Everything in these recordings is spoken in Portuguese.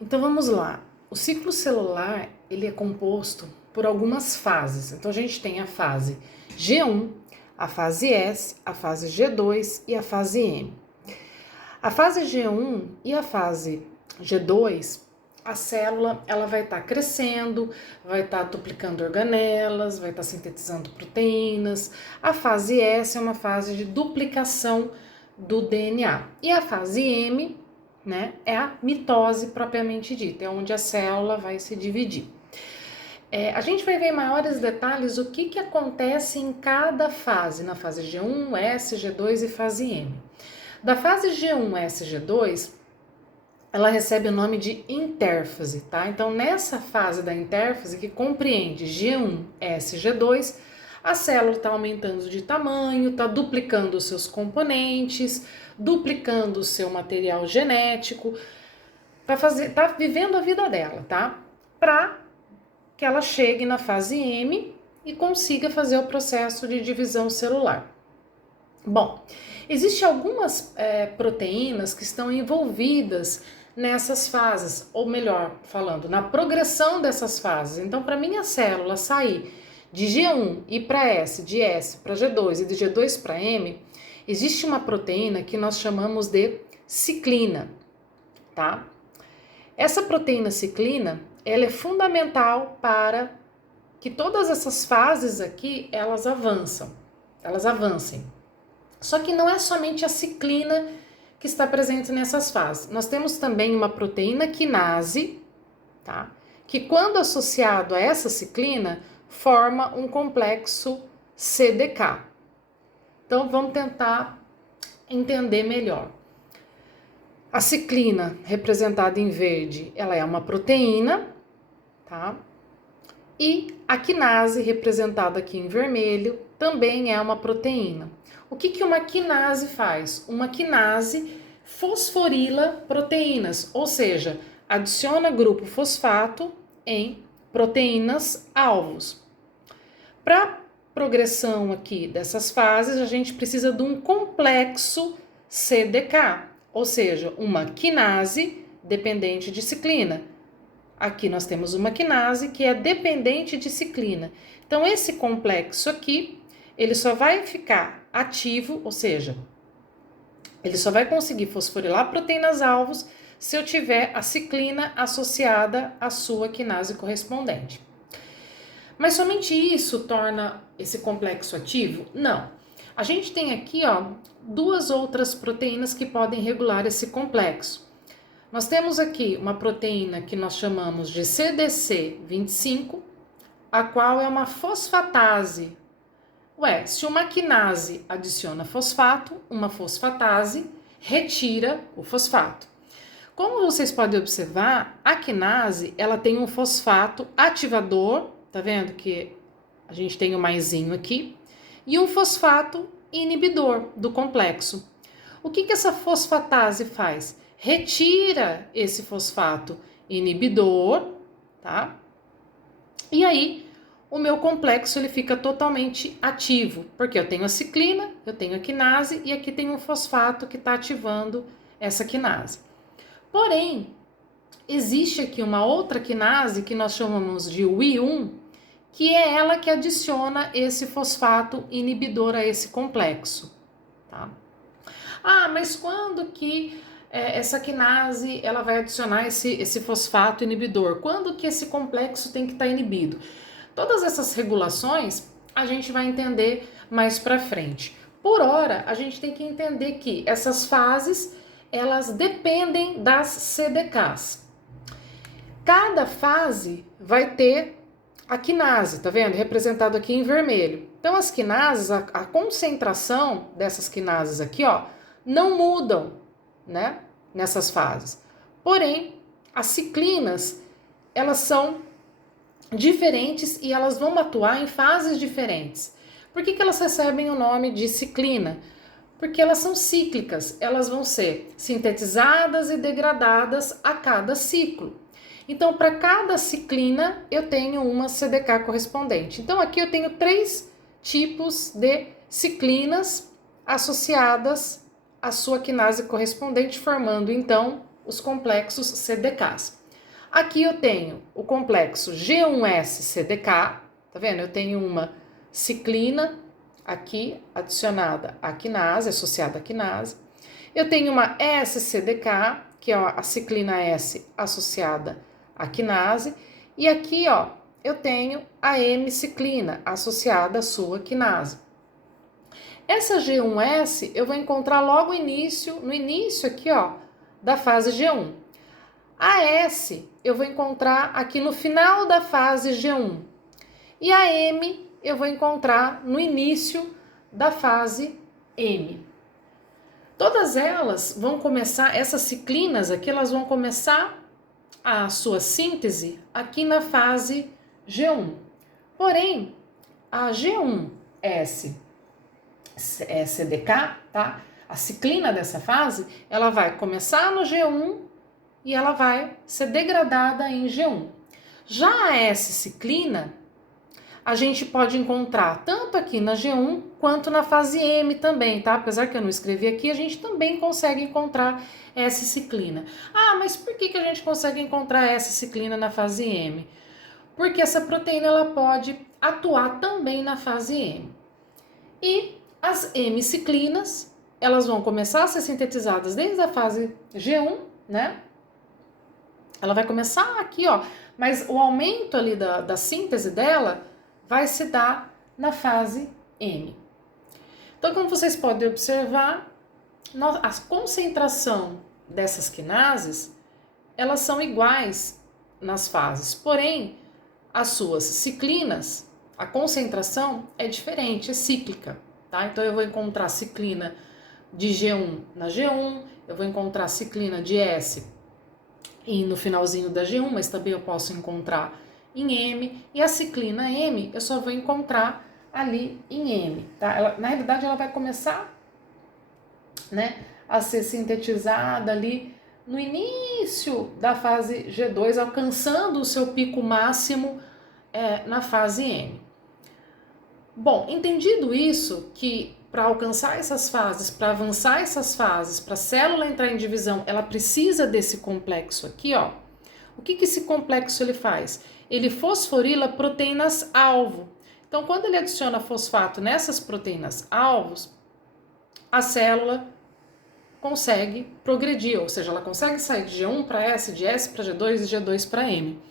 Então vamos lá. O ciclo celular, ele é composto por algumas fases. Então a gente tem a fase G1, a fase S, a fase G2 e a fase M. A fase G1 e a fase G2, a célula ela vai estar crescendo, vai estar duplicando organelas, vai estar sintetizando proteínas. A fase S é uma fase de duplicação do DNA. E a fase M, né, é a mitose propriamente dita, é onde a célula vai se dividir. A gente vai ver em maiores detalhes o que acontece em cada fase, na fase G1, S, G2 e fase M. Da fase G1, S, G2, ela recebe o nome de intérfase, tá? Então, nessa fase da intérfase, que compreende G1, S, G2, a célula está aumentando de tamanho, está duplicando os seus componentes, duplicando o seu material genético, tá vivendo a vida dela, tá? Para que ela chegue na fase M e consiga fazer o processo de divisão celular. Bom, existem algumas proteínas que estão envolvidas nessas fases, ou melhor falando, na progressão dessas fases. Então, para minha célula sair de G1 e para S, de S para G2 e de G2 para M, existe uma proteína que nós chamamos de ciclina, tá? Essa proteína ciclina, ela é fundamental para que todas essas fases aqui, elas avancem. Só que não é somente a ciclina que está presente nessas fases. Nós temos também uma proteína quinase, tá? Que quando associado a essa ciclina, forma um complexo CDK. Então vamos tentar entender melhor. A ciclina, representada em verde, ela é uma proteína, tá? E a quinase, representada aqui em vermelho, também é uma proteína. O que uma quinase faz? Uma quinase fosforila proteínas, ou seja, adiciona grupo fosfato em proteínas alvos. Para progressão aqui dessas fases, a gente precisa de um complexo CDK, ou seja, uma quinase dependente de ciclina. Aqui nós temos uma quinase que é dependente de ciclina. Então, esse complexo aqui, ele só vai ficar ativo, ou seja, ele só vai conseguir fosforilar proteínas-alvos se eu tiver a ciclina associada à sua quinase correspondente. Mas somente isso torna esse complexo ativo? Não. A gente tem aqui, duas outras proteínas que podem regular esse complexo. Nós temos aqui uma proteína que nós chamamos de CDC25, a qual é uma fosfatase. Se uma quinase adiciona fosfato, uma fosfatase retira o fosfato. Como vocês podem observar, a quinase, ela tem um fosfato ativador, tá vendo que a gente tem o maisinho aqui, e um fosfato inibidor do complexo. O que essa fosfatase faz? Retira esse fosfato inibidor, tá? E aí, o meu complexo ele fica totalmente ativo, porque eu tenho a ciclina, eu tenho a quinase e aqui tem um fosfato que está ativando essa quinase. Porém, existe aqui uma outra quinase que nós chamamos de Wi1, que é ela que adiciona esse fosfato inibidor a esse complexo, tá? Mas quando que essa quinase ela vai adicionar esse fosfato inibidor? Quando que esse complexo tem que estar inibido? Todas essas regulações a gente vai entender mais para frente. Por hora, a gente tem que entender que essas fases elas dependem das CDKs. Cada fase vai ter a quinase, tá vendo? Representado aqui em vermelho. Então, as quinases, a concentração dessas quinases aqui, não mudam, né? Nessas fases. Porém, as ciclinas, elas são diferentes e elas vão atuar em fases diferentes. Por que elas recebem o nome de ciclina? Porque elas são cíclicas, elas vão ser sintetizadas e degradadas a cada ciclo. Então, para cada ciclina, eu tenho uma CDK correspondente. Então, aqui eu tenho 3 tipos de ciclinas associadas à sua quinase correspondente, formando, então, os complexos CDKs. Aqui eu tenho o complexo G1S-CDK, tá vendo? Eu tenho uma ciclina aqui adicionada à quinase, associada à quinase. Eu tenho uma S-CDK, que é a ciclina S associada à quinase. E aqui, ó, eu tenho a M-ciclina associada à sua quinase. Essa G1S eu vou encontrar logo no início aqui, ó, da fase G1. A S eu vou encontrar aqui no final da fase G1. E a M eu vou encontrar no início da fase M. Todas elas vão começar, essas ciclinas aqui, elas vão começar a sua síntese aqui na fase G1. Porém, a G1S CDK, tá? A ciclina dessa fase, ela vai começar no G1 e ela vai ser degradada em G1. Já a S-ciclina, a gente pode encontrar tanto aqui na G1 quanto na fase M também, tá? Apesar que eu não escrevi aqui, a gente também consegue encontrar S-ciclina. Ah, mas por que a gente consegue encontrar S-ciclina na fase M? Porque essa proteína ela pode atuar também na fase M. E as M-ciclinas, elas vão começar a ser sintetizadas desde a fase G1, né? Ela vai começar aqui, ó, mas o aumento ali da síntese dela vai se dar na fase M. Então, como vocês podem observar, a concentração dessas quinases, elas são iguais nas fases, porém, as suas ciclinas, a concentração é diferente, é cíclica, tá? Então, eu vou encontrar ciclina de G1 na G1, eu vou encontrar ciclina de S e no finalzinho da G1, mas também eu posso encontrar em M, e a ciclina M eu só vou encontrar ali em M, tá? Ela, na realidade, ela vai começar, né, a ser sintetizada ali no início da fase G2, alcançando o seu pico máximo na fase M. Bom, entendido isso, que para alcançar essas fases, para avançar essas fases, para a célula entrar em divisão, ela precisa desse complexo aqui, ó. O que esse complexo ele faz? Ele fosforila proteínas-alvo. Então, quando ele adiciona fosfato nessas proteínas-alvos, a célula consegue progredir, ou seja, ela consegue sair de G1 para S, de S para G2 e G2 para M.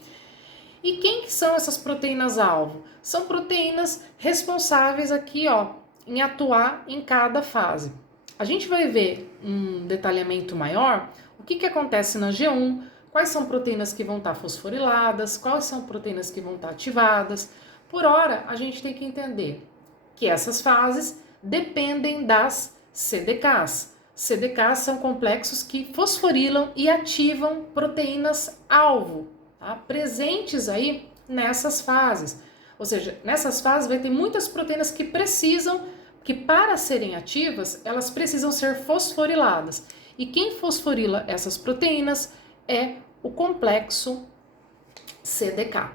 E quem que são essas proteínas-alvo? São proteínas responsáveis aqui, ó, em atuar em cada fase. A gente vai ver um detalhamento maior, o que acontece na G1, quais são proteínas que vão estar fosforiladas, quais são proteínas que vão estar ativadas. Por hora, a gente tem que entender que essas fases dependem das CDKs. CDKs são complexos que fosforilam e ativam proteínas-alvo, tá? Presentes aí nessas fases. Ou seja, nessas fases vai ter muitas proteínas que para serem ativas, elas precisam ser fosforiladas. E quem fosforila essas proteínas é o complexo CDK.